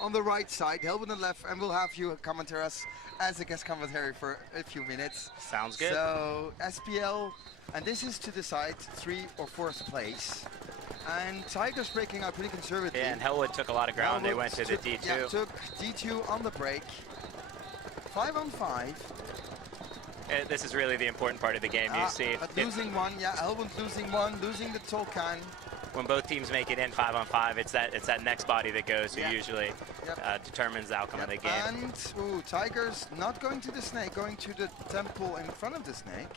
on the right side, Helwood on the left, and we'll have you commentary us as a guest commentary for a few minutes. Sounds good. So SPL, and this is to decide 3rd or 4th place. And Tigers breaking out pretty conservatively. Yeah, and Helwood took a lot of ground. They went to the D2. Yeah, took D2 on the break. 5 on 5. This is really the important part of the game. You see, but losing one, yeah, Helwood's losing one, losing the Tolkien. When both teams make it in 5 on 5, it's that next body that goes who usually determines the outcome of the game. And Tigers not going to the snake, going to the temple in front of the snake.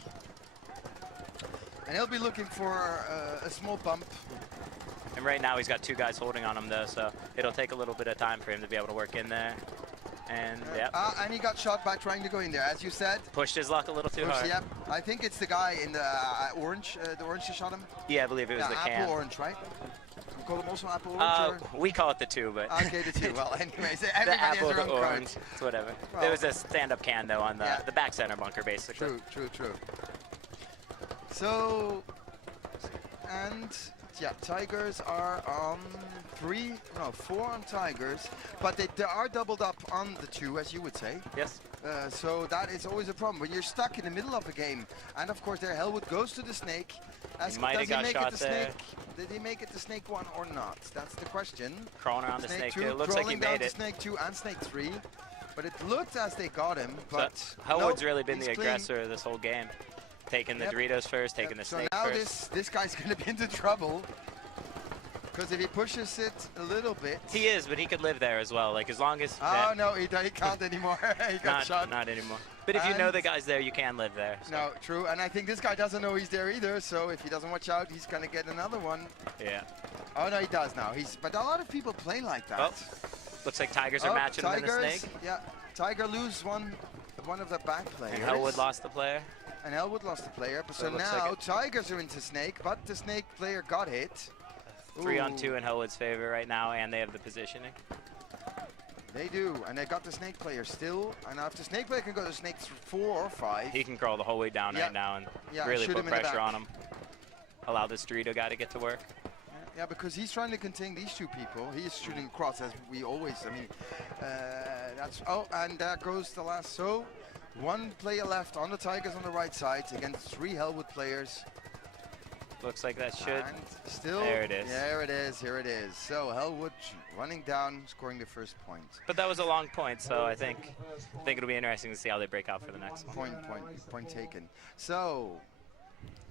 And he'll be looking for a small bump. And right now he's got 2 guys holding on him though, so it'll take a little bit of time for him to be able to work in there. And and he got shot by trying to go in there, as you said. Pushed his luck a little too hard. Yep. I think it's the guy in the orange that shot him. Yeah, I believe it was the can. Apple orange, right? We call them also apple orange? We call it the 2, but... Okay, the 2. Well, anyways, everybody the apple, has their own orange, it's whatever. Well, there was a stand-up can, though, on the back center bunker, basically. True. So, and... yeah, Tigers are on 4 on Tigers, but they are doubled up on the 2, as you would say. Yes. So that is always a problem when you're stuck in the middle of a game. And of course, there Helwood goes to the snake. He might have got shot there. Did he make it to snake 1 or not? That's the question. Crawling around the snake 2, 2. It looks like he made it. Snake 2 and snake 3. But it looked as they got him. But so Helwood's really been the aggressor this whole game. Taking the Doritos first, taking the snake first. So now this guy's going to be into trouble. Because if he pushes it a little bit... He is, but he could live there as well. Like, as long as... Oh, no, he can't anymore. He got shot. Not anymore. But if you know the guy's there, you can live there. So. No, true. And I think this guy doesn't know he's there either. So if he doesn't watch out, he's going to get another one. Yeah. Oh, no, he does now. But a lot of people play like that. Oh, looks like Tigers are matching him in the snake. Yeah. Tiger lose one of the back players. And Helwood lost the player. And Helwood lost the player. So now like Tigers are into snake, but the snake player got hit. 3 on 2 in Helwood's favor right now, and they have the positioning. They do, and they got the snake player still. And if the snake player can go to snake 4 or 5. He can crawl the whole way down right now and really put pressure on him. Allow this Dorito guy to get to work. Yeah, because he's trying to contain these 2 people. He's shooting across, as we always, and there goes the last. So, 1 player left on the Tigers on the right side against 3 Helwood players. Looks like that should. And still, there it is. There it is. Here it is. So Helwood running down, scoring the first point. But that was a long point, so I think it'll be interesting to see how they break out for the next one. Point taken. So,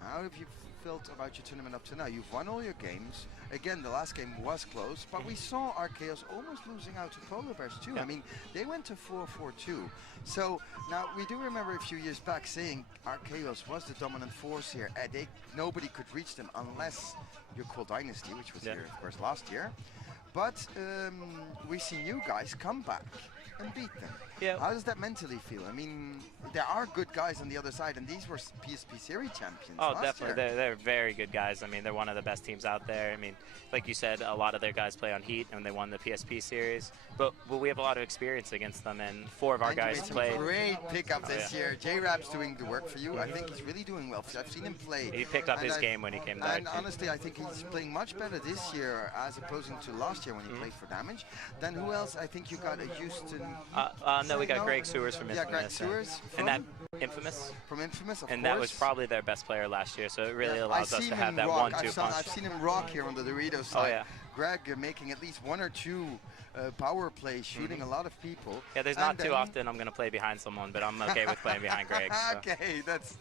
how have you felt about your tournament up to now? You've won all your games. Again, the last game was close, but we saw Archaeos almost losing out to Polar Bears too. Yeah. I mean, they went to 4-4-2. So now we do remember a few years back saying Archaeos was the dominant force here. Nobody could reach them unless you call Dynasty, which was here, of course, last year. But we've seen you guys come back and beat them. Yeah. How does that mentally feel? I mean, there are good guys on the other side, and these were PSP Series champions. Oh, definitely. They're very good guys. I mean, they're one of the best teams out there. I mean, like you said, a lot of their guys play on Heat, and they won the PSP Series. But we have a lot of experience against them, and 4 of our guys played. Great pickup this year. J-Rap's doing the work for you. I think he's really doing well. I've seen him play. He picked up his game when he came back. And honestly, I think he's playing much better this year as opposed to last year when he played for Damage. Then who else? I think you got a Houston. No, we got Greg Sewers from Infamous. Yeah, Greg Sewers. And that Infamous. From Infamous, of course. And that was probably their best player last year, so it really allows us to have that 1-2 punch. I've seen him rock here on the Doritos side. Oh, yeah. Greg making at least 1 or 2 power plays, shooting a lot of people. Yeah, there's not too often I'm going to play behind someone, but I'm okay with playing behind Greg. So. Okay, that's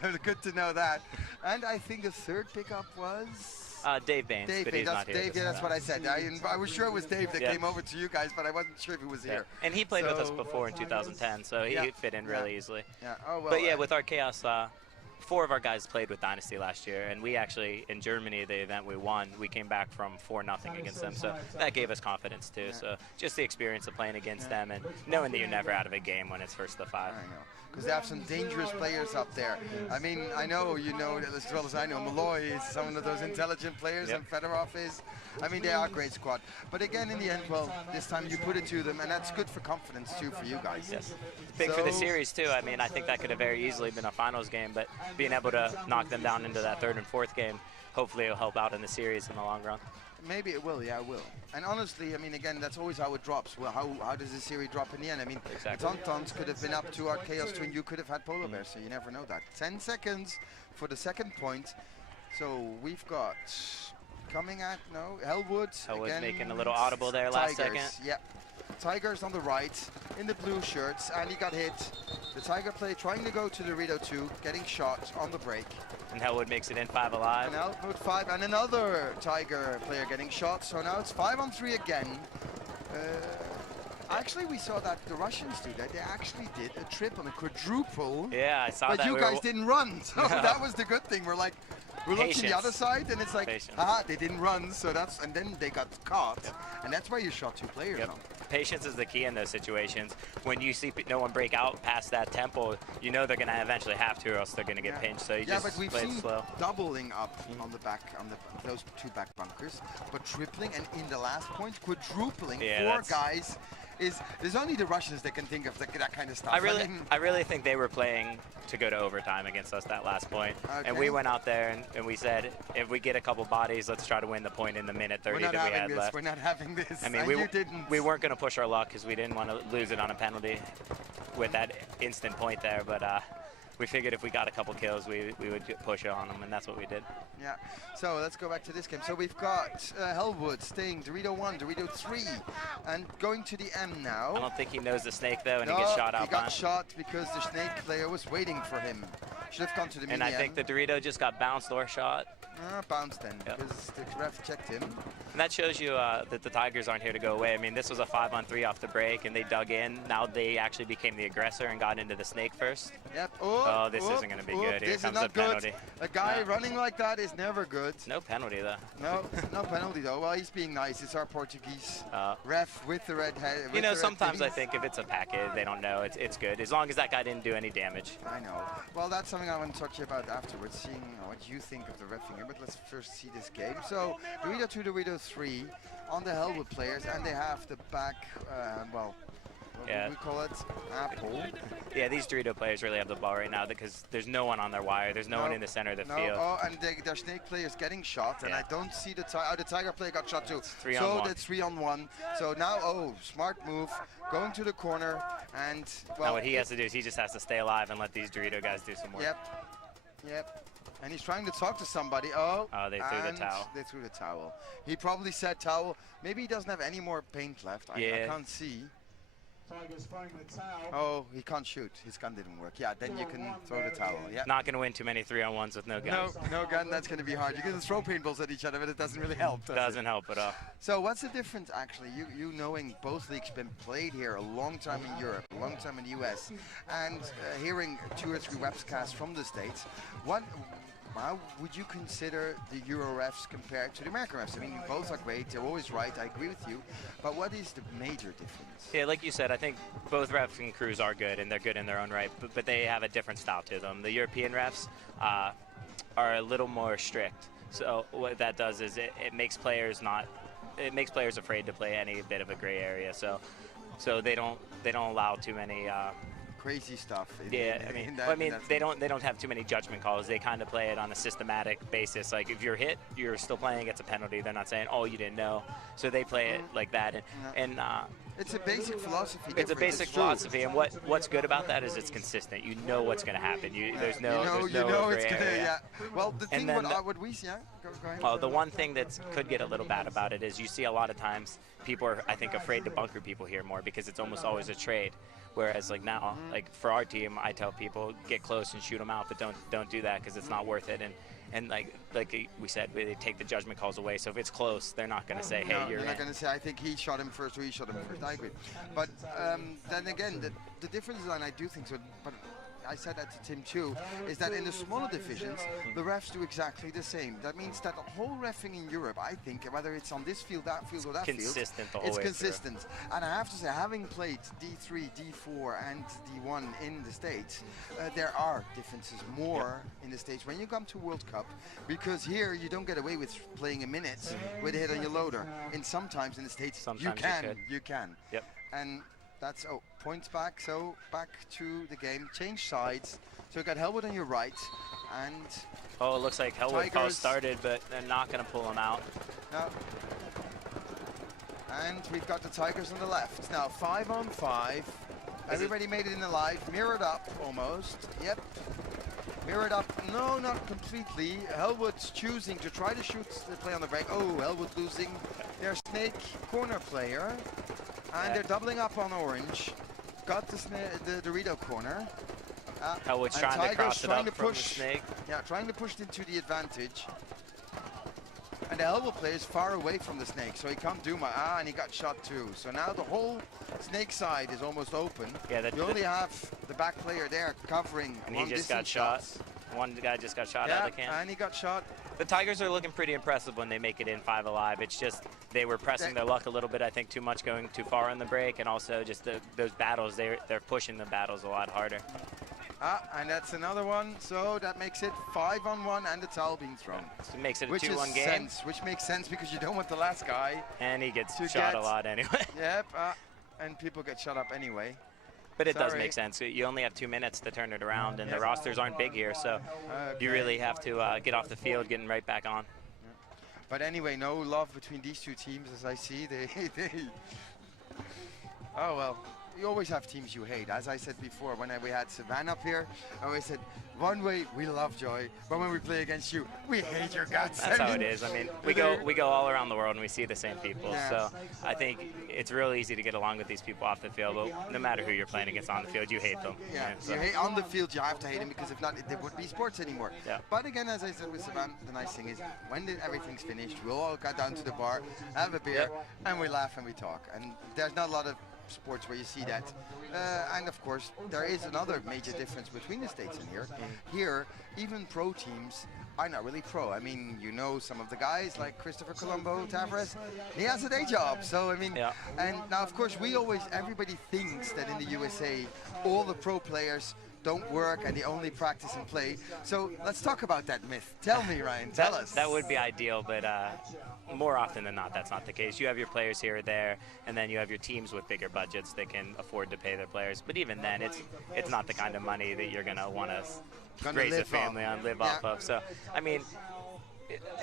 so good to know that. And I think the 3rd pickup was... Dave Baines, but he's not here. Dave, yeah, that's what I said. I was sure it was Dave that came over to you guys, but I wasn't sure if he was here. And he played with us before in 2010, so he'd fit in really easily. Yeah. Oh, well, but yeah, with Archaeos, 4 of our guys played with Dynasty last year, and we actually, in Germany, the event we won, we came back from 4-0 against them, so that gave us confidence too. So just the experience of playing against them and knowing that you're never out of a game when it's first to 5. I know. Because they have some dangerous players up there. I mean, I know you know as well as I know, Malloy is some of those intelligent players, and Fedorov is. I mean, they are a great squad. But again, in the end, well, this time you put it to them, and that's good for confidence too for you guys. Yes. Big for the series too. I mean, I think that could have very easily been a finals game, but being able to knock them down into that 3rd and 4th game hopefully it'll help out in the series in the long run. Maybe it will, yeah, it will. And honestly, I mean, again, that's always how it drops. Well, how does the series drop in the end? I mean, exactly. the Tauntauns could have been up to our Chaos Twin. You could have had Polar Bear, so you never know that. 10 seconds for the second point. So we've got coming at, Hellwood again. Making a little audible there last second. Yep. Tigers on the right, in the blue shirts, and he got hit. The Tiger play trying to go to the Dorito 2, getting shot on the break. And Hellwood makes it in 5 alive. And Hellwood 5, and another Tiger player getting shot. So now it's 5-on-3 again. Actually, we saw that the Russians do that. They actually did a triple, a quadruple. Yeah, I saw that. But you guys didn't run, so that was the good thing. We're like, we're looking the other side, and it's like, haha, they didn't run, so that's, and then they got caught, and that's why you shot 2 players on. Patience is the key in those situations. When you see no one break out past that temple, you know they're going to eventually have to, or else they're going to get pinched. So you just but we've play seen it slow. Doubling up on the back, those 2 back bunkers, but tripling, and in the last point, quadrupling 4 guys. There's only the Russians that can think of that kind of stuff. I really think they were playing to go to overtime against us that last point. Okay. And we went out there and we said, if we get a couple bodies, let's try to win the point in the minute 30 that we had left. We're not having this. I mean, we weren't going to push our luck because we didn't want to lose it on a penalty with that instant point there. But we figured if we got a couple kills, we would push it on them, and that's what we did. Yeah, so let's go back to this game. So we've got Hellwood staying Dorito 1, Dorito 3, and going to the M now. I don't think he knows the snake, though, and he gets shot out. He got shot because the snake player was waiting for him. Should have gone to the And I think the Dorito just got bounced or shot. Bounced then, because the ref checked him. And that shows you that the Tigers aren't here to go away. I mean, this was a 5-on-3 off the break, and they dug in. Now they actually became the aggressor and got into the snake first. Yep. Oh, this isn't going to be good. Here comes the penalty. A guy running like that is never good. No penalty, though. No penalty, though. Well, he's being nice. It's our Portuguese ref with the red head. You know, sometimes I think if it's a packet, they don't know. It's good, as long as that guy didn't do any damage. I know. Well, that's something I want to talk to you about afterwards, seeing what you think of the refing here. But let's first see this game. So, Dorito 2, Dorito 3 on the Hellwood players, and they have the back, what do we call it? Apple. Yeah, these Dorito players really have the ball right now because there's no one on their wire. There's no one in the center of the field. Oh, and their snake players getting shot, and I don't see the Tiger player got shot too. So that's 3-on-1. So now, smart move, going to the corner, and now what he has to do is he just has to stay alive and let these Dorito guys do some work. Yep. And he's trying to talk to somebody. They threw the towel. They threw the towel. He probably said towel. Maybe he doesn't have any more paint left. I can't see. Oh, he can't shoot. His gun didn't work. Yeah, then you can throw the towel. Yeah. Not going to win too many 3-on-1s with no gun. No gun. That's going to be hard. You can throw paintballs at each other, but it doesn't really help. Doesn't help at all. So what's the difference, actually? You knowing both leagues been played here a long time in Europe, a long time in the US, and hearing 2 or 3 webcasts from the States, how would you consider the Euro refs compared to the American refs? I mean, both are great. They're always right. I agree with you. But what is the major difference? Yeah, like you said, I think both refs and crews are good, and they're good in their own right, but they have a different style to them. The European refs are a little more strict. So what that does is it makes players afraid to play any bit of a gray area. So they don't allow too many crazy stuff. I mean, they don't have too many judgment calls. They kind of play it on a systematic basis. Like if you're hit, you're still playing against a penalty. They're not saying, oh, you didn't know. So they play it like that. And it's a basic philosophy. It's a basic philosophy, and what's good about that is it's consistent. You know what's going to happen. There's no gray area. Well, the thing what we see, go ahead. Well, the one thing that could get a little bad about it is you see a lot of times people are, I think, afraid to bunker people here more because it's almost always a trade. Whereas like now, like for our team, I tell people get close and shoot them out, but don't do that because it's not worth it. And like we said, they take the judgment calls away. So if it's close, they're not going to say, hey, you're in. They're not going to say, I think he shot him first or he shot him first. I agree. But then again, the difference is, and I do think so, but I said that to Tim too, is that in the smaller divisions, the refs do exactly the same. That means that the whole refing in Europe, I think, whether it's on this field, that field, or that field, it's consistent. And I have to say, having played D3, D4, and D1 in the States, there are differences more in the States when you come to World Cup, because here you don't get away with playing a minute with a hit on your loader. And sometimes in the States, you can. Yep. And that's points back. So back to the game. Change sides. So you got Hellwood on your right, And oh, it looks like Hellwood Tigers post started, but they're not going to pull him out. no. And we've got the Tigers on the left. Now 5-on-5. Everybody made it in the live. Mirrored up almost. Yep. Mirrored up. No, not completely. Hellwood's choosing to try to shoot the play on the break. Oh, Hellwood losing their snake corner player. And they're doubling up on orange. Got the Dorito corner. Hellwood's trying to cross it up from the snake. Yeah, trying to push it into the advantage. And the Hellwood player is far away from the snake, so he can't do much. And he got shot too. So now the whole snake side is almost open. Yeah, you only have the back player there covering. And he just got shot. One guy just got shot out of the can. And he got shot. The Tigers are looking pretty impressive when they make it in 5 alive. It's just they were pressing their luck a little bit, I think, too much, going too far on the break, and also just those battles, they're pushing the battles a lot harder. And that's another one, so that makes it 5-on-1 and the towel being thrown. So it makes it a 2-1 game. Which makes sense because you don't want the last guy. And he gets shot a lot anyway. Yep, and people get shot up anyway. But it does make sense. You only have 2 minutes to turn it around, and the rosters aren't big here, so you really have to get off the field, getting right back on. But anyway, no love between these two teams, as I see. Oh, well. You always have teams you hate. As I said before, when we had Savannah up here, I always said, one way we love Joy, but when we play against you, we hate your guts. That's how it is. I mean, we go all around the world and we see the same people. Yeah. So I think it's real easy to get along with these people off the field, but no matter who you're playing against on the field, you hate them. Yeah, so. You hate on the field, you have to hate them, because if not, there wouldn't be sports anymore. Yeah. But again, as I said with Savannah, the nice thing is, when everything's finished, we'll all go down to the bar, have a beer, and we laugh and we talk. And there's not a lot of sports where you see that. And of course, there is another major difference between the States and here. Here, even pro teams are not really pro. I mean, you know some of the guys like Christopher Colombo, Tavares, he has a day job. So, I mean, and now, of course, everybody thinks that in the USA, all the pro players don't work and they only practice and play. So let's talk about that myth. Tell me, Ryan, tell us. That would be ideal, but more often than not, that's not the case. You have your players here or there, and then you have your teams with bigger budgets that can afford to pay their players. But even then, it's not the kind of money that you're going to want to raise a family on, live off of. So, I mean,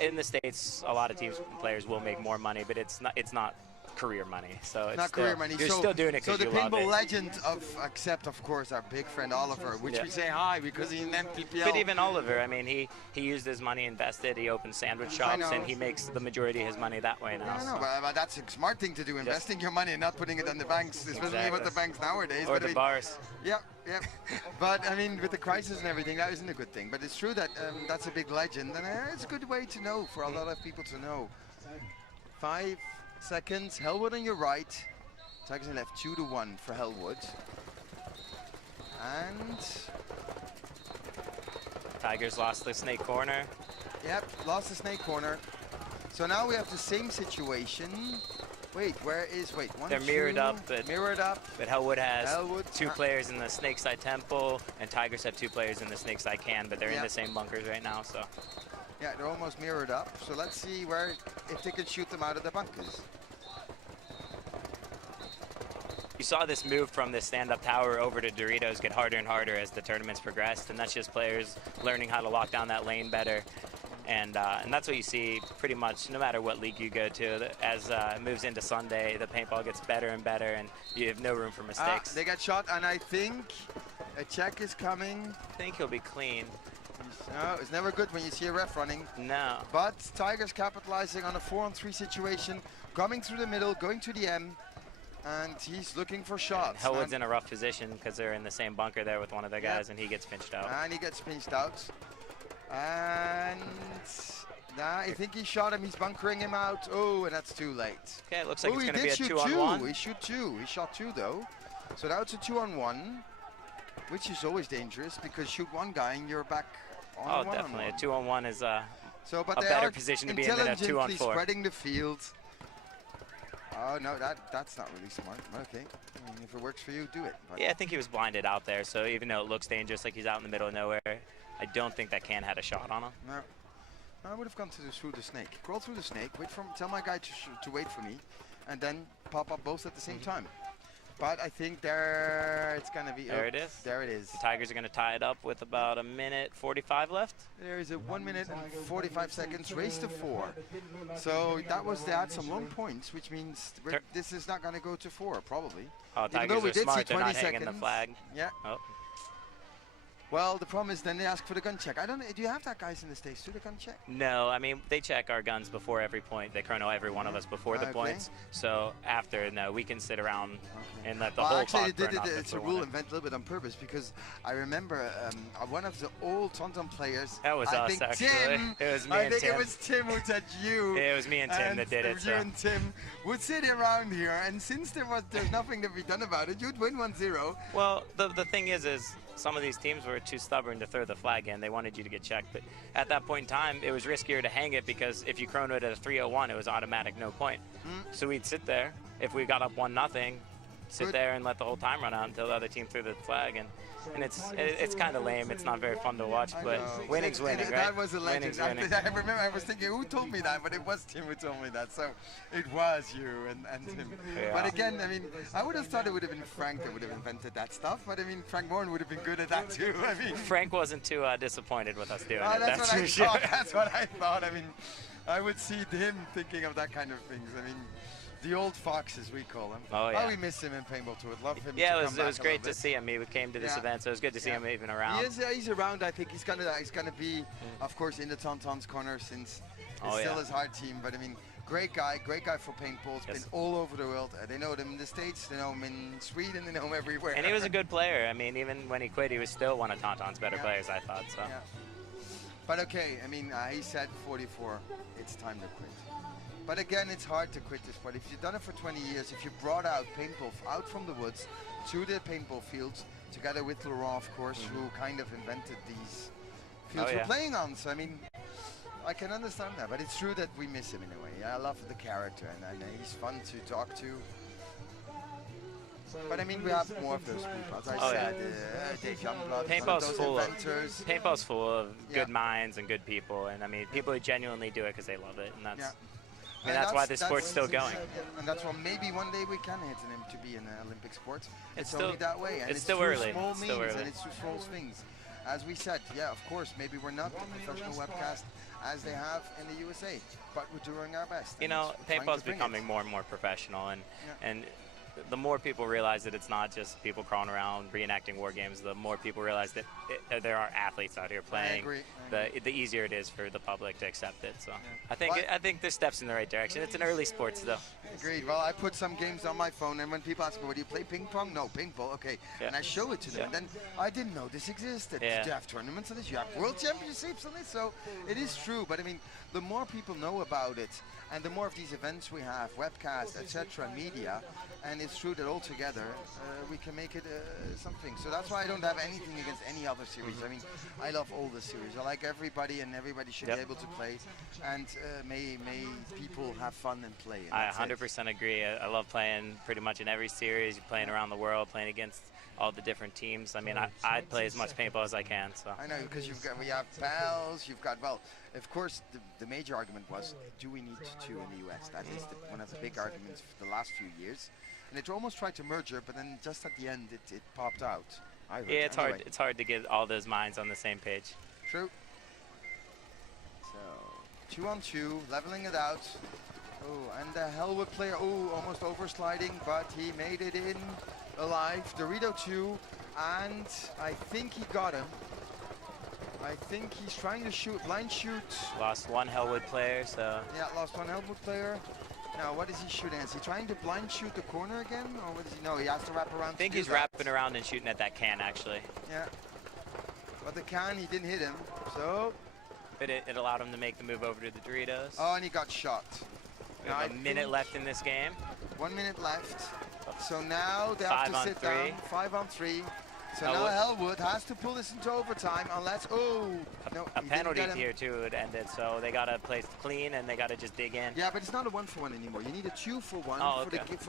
in the States, a lot of teams and players will make more money, but it's not career money. So it's not career money. You're still doing it because you love it. So the paintball legend except of course our big friend Oliver, which we say hi because he's in MPPL. But even Oliver, I mean, he used his money, invested, he opened sandwich shops, and he makes the majority of his money that way now. I know, but that's a smart thing to do, investing your money and not putting it on the banks, especially with the banks nowadays. Or the bars. Yep. But I mean, with the crisis and everything, that isn't a good thing. But it's true that that's a big legend, and it's a good way to know for a lot of people to know. 5 seconds. Hellwood on your right. Tigers on left. 2-1 for Hellwood. And Tigers lost the snake corner. Yep, lost the snake corner. So now we have the same situation. Wait, one, they're mirrored up, but Hellwood has 2 players in the snake side temple, and Tigers have 2 players in the snake side can, but they're in the same bunkers right now. So. Yeah, they're almost mirrored up. So let's see if they can shoot them out of the bunkers. You saw this move from the stand-up tower over to Doritos get harder and harder as the tournaments progressed, and that's just players learning how to lock down that lane better. And that's what you see pretty much no matter what league you go to. As it moves into Sunday, the paintball gets better and better, and you have no room for mistakes. They got shot, and I think a check is coming. I think he'll be clean. No, it's never good when you see a ref running. No. But Tigers capitalizing on a 4-on-3 situation, coming through the middle, going to the M, and he's looking for shots. Hellwood's in a rough position because they're in the same bunker there with one of their guys, and he gets pinched out. And he gets pinched out. And I think he shot him. He's bunkering him out. Oh, and that's too late. Okay, it looks like it's going to be a 2-on-1. He shot 2, though. So now it's a 2-on-1, which is always dangerous because shoot one guy and you're back on one. Oh, definitely. A 2-on-1 is a better position to be in than a 2-on-4. Spreading the field. Oh, no, that's not really smart. Okay. I mean, if it works for you, do it. But yeah, I think he was blinded out there, so even though it looks dangerous, like he's out in the middle of nowhere, I don't think that can had a shot on him. No. I would have gone through the snake. Crawl through the snake, tell my guy to wait for me, and then pop up both at the same time. But I think there it's going to be... There it is. There it is. The Tigers are going to tie it up with about 1:45 left. There is a 1 minute and 45 seconds race to 4. So they had some long points, which means this is not going to go to 4, probably. Oh, Even Tigers though we are did smart. see They're 20 not hanging seconds. the flag. Yeah. Oh. Well, the problem is then they ask for the gun check. I don't know. Do you have that guys in the States do the gun check? No, I mean, they check our guns before every point. They chrono every one of us before the points. So after, no, we can sit around and let the whole clock burn off. It's a rule invented a little bit on purpose because I remember one of the old Tonton players. That was us, actually. Tim, it was me I and think Tim. it was Tim who said you. It was me and Tim that did it. You and Tim would sit around here, and since there's nothing to be done about it, you'd win 1-0. Well, the thing is some of these teams were too stubborn to throw the flag in. They wanted you to get checked. But at that point in time, it was riskier to hang it because if you chronoed at a 3:01, it was automatic, no point. So we'd sit there. If we got up 1-0, sit there and let the whole time run out until the other team threw the flag. And it's kind of lame. It's not very fun to watch, but winning's winning, right? That was a legend. I remember I was thinking, who told me that? But it was Tim who told me that. So it was you and Tim. Yeah. But again, I mean, I would have thought it would have been Frank that would have invented that stuff. But I mean, Frank Moran would have been good at that too. I mean, Frank wasn't too disappointed with us doing it. That's what I sure. thought. That's what I thought. I mean, I would see him thinking of that kind of things. I mean, the old fox, as we call him. Oh, yeah. We miss him in paintball too. Would love him. Yeah, it was great to see him. He came to this event, so it was good to see him even around. He's around. I think he's gonna be, of course, in the Tonton's corner since it's still his hard team. But I mean, great guy for paintball. He's been all over the world. They know him in the States. They know him in Sweden. They know him everywhere. And he was a good player. I mean, even when he quit, he was still one of Tonton's better players, I thought. So. Yeah. But okay, I mean, he said 44. It's time to quit. But again, it's hard to quit this sport. If you've done it for 20 years, if you brought out paintball out from the woods to the paintball fields, together with Laurent, of course, who kind of invented these fields we're playing on. So, I mean, I can understand that. But it's true that we miss him in a way. I love the character, and he's fun to talk to. But I mean, we have more of those people. As I said, Dave Youngblood, Paintball's full of good minds and good people. And I mean, people who genuinely do it because they love it. And that's... I mean, that's why this sport's still going. And that's why maybe one day we can hit him to be in an Olympic sport. It's still, only that way. And it's still early. Small means and it's through small things. As we said, of course, maybe we're not the professional webcast as they have in the USA, but we're doing our best. You know, paintball's becoming more and more professional, and the more people realize that it's not just people crawling around reenacting war games, the more people realize that there are athletes out here playing. I agree. The easier it is for the public to accept it. So I think this steps in the right direction. It's an early sport still. Agreed. Well, I put some games on my phone, and when people ask me, "What do you play? Ping pong?" No, paintball. Okay, and I show it to them, and then I didn't know this existed. You have tournaments on this. You have world championships on this. So it is true. But I mean, the more people know about it, and the more of these events we have, webcasts, etc., media, and it's true that all together we can make it something. So that's why I don't have anything against any other series. I mean, I love all the series. I like everybody, and everybody should be able to play. And may people have fun and play. And I 100% agree. I love playing pretty much in every series, playing around the world, playing against all the different teams. I mean, I'd play as much paintball as I can. So I know, because we have pals. You've got, well, of course, the major argument was, do we need two in the US? That is one of the big arguments for the last few years. And it almost tried to merge it, but then just at the end, it popped out. Yeah, it's hard. It's hard to get all those minds on the same page. True. So 2-on-2, leveling it out. Oh, and the Hellwood player, almost oversliding, but he made it in alive. Dorito 2, and I think he got him. I think he's trying to shoot, blind shoot. Lost one Hellwood player, so. Yeah, lost one Hellwood player. Now, what is he shooting? Is he trying to blind shoot the corner again? Or what is he? No, he has to wrap around. I think he's wrapping around and shooting at that can, actually. Yeah. But the can, he didn't hit him, so. But it allowed him to make the move over to the Doritos. Oh, and he got shot. We have a minute left in this game. 1 minute left. So now they have to sit down. 5-on-3. So now Hellwood has to pull this into overtime unless, a penalty here too would end it. So they got to play clean and they got to just dig in. Yeah, but it's not a 1-for-1 anymore. You need a 2-for-1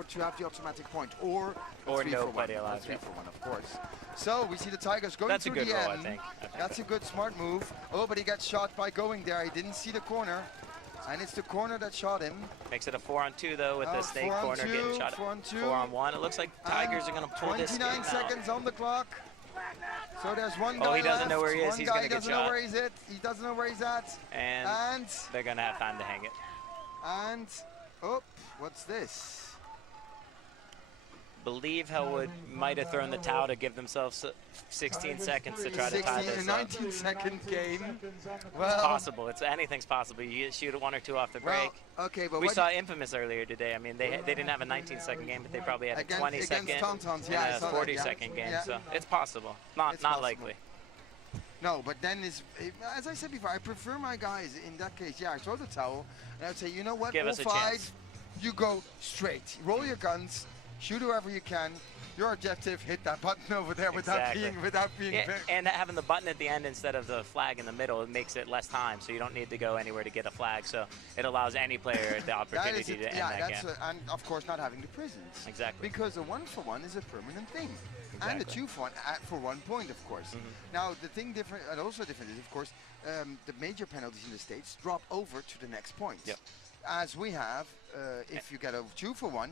to have the automatic point, or nobody allowed. 3-for-1, of course. So we see the Tigers going through the end. That's a good roll, I think. That's a good, smart move. Oh, but he got shot by going there. He didn't see the corner. And it's the corner that shot him. Makes it a 4-on-2 though, with the snake corner 4-on-2, getting shot. 4-on-1. It looks like Tigers are going to pull this game 29 seconds on the clock. So there's one guy Oh, he doesn't left. know where he is. He's going to get doesn't know shot. where he's at. He doesn't know where he's at. And they're going to have time to hang it. And, oh, what's this? Believe Hellwood might have thrown the towel to give themselves 16 seconds to try to tie this up. 19-second game. Well, it's possible. Anything's possible. You shoot 1 or 2 off the break. Okay, but we saw Infamous earlier today. I mean, they didn't have a 19-second game, but they probably had a 20-second and a 40-second game. So it's possible. Not likely. No, but then as I said before, I prefer my guys in that case. Yeah, I throw the towel, and I would say, you know what? Give us a chance. You go straight. Roll your guns. Shoot whoever you can. Your objective, hit that button over there without being. Yeah, and having the button at the end instead of the flag in the middle, it makes it less time, so you don't need to go anywhere to get a flag. So it allows any player the opportunity to end that game. And of course, not having the prisons. Exactly. Because a 1-for-1 is a permanent thing. Exactly. And a 2-for-1 for 1 point, of course. Now, the thing different, and also different is, of course, the major penalties in the States drop over to the next point. Yep. As we have, if you get a 2-for-1,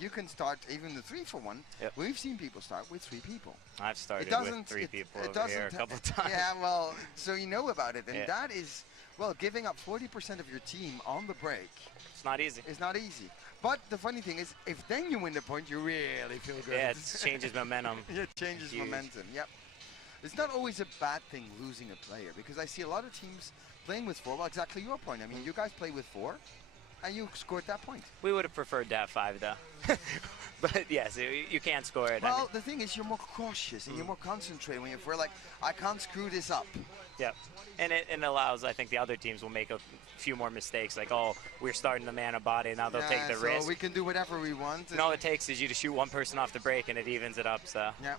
you can start even the 3-for-1. Yep. We've seen people start with 3 people. I've started with 3 people over here a couple of times. Yeah, well, so you know about it. And that is, well, giving up 40% of your team on the break. It's not easy. It's not easy. But the funny thing is, if then you win the point, you really feel good. Yeah, it changes momentum. It changes momentum, yep. It's not always a bad thing losing a player, because I see a lot of teams playing with 4. Well, exactly your point. I mean, you guys play with 4. And you scored that point. We would have preferred to have 5, though. But yes, you can't score it. Well, the thing is, you're more cautious and you're more concentrated when you're like, I can't screw this up. Yep. And it allows, I think the other teams will make a few more mistakes, like, oh, we're starting the man a body, now they'll take the risk. So we can do whatever we want. And all it takes is you to shoot 1 person off the break and it evens it up, so. Yeah.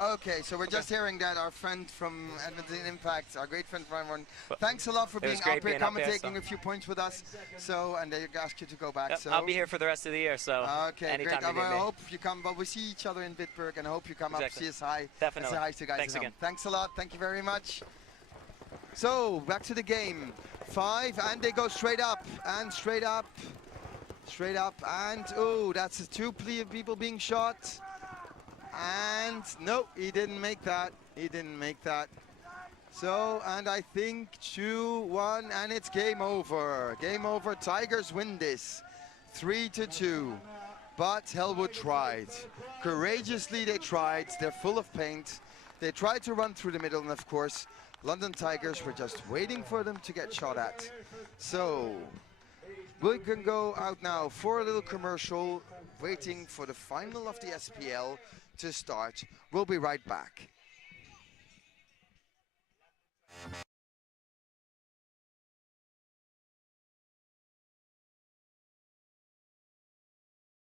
Okay, so we're just hearing that our friend from Edmonton Impact, our great friend from everyone, thanks a lot for being up here, commentating a few points with us. So, and they asked you to go back. Yep, so I'll be here for the rest of the year, so okay, anytime great. you need I me. hope you come, but we see each other in Bitburg, and I hope you come up, see us hi. Definitely. Say hi to guys. Thanks again. Thanks a lot. Thank you very much. So, back to the game. 5, and they go straight up, and straight up, and oh, that's 2 people being shot. And no, he didn't make that. He didn't make that. So, and I think 2-1, and it's game over. Game over. Tigers win this 3-2. But Hellwood tried. Courageously, they tried. They're full of paint. They tried to run through the middle, and of course, London Tigers were just waiting for them to get shot at. So, we can go out now for a little commercial, waiting for the final of the SPL to start. We'll be right back.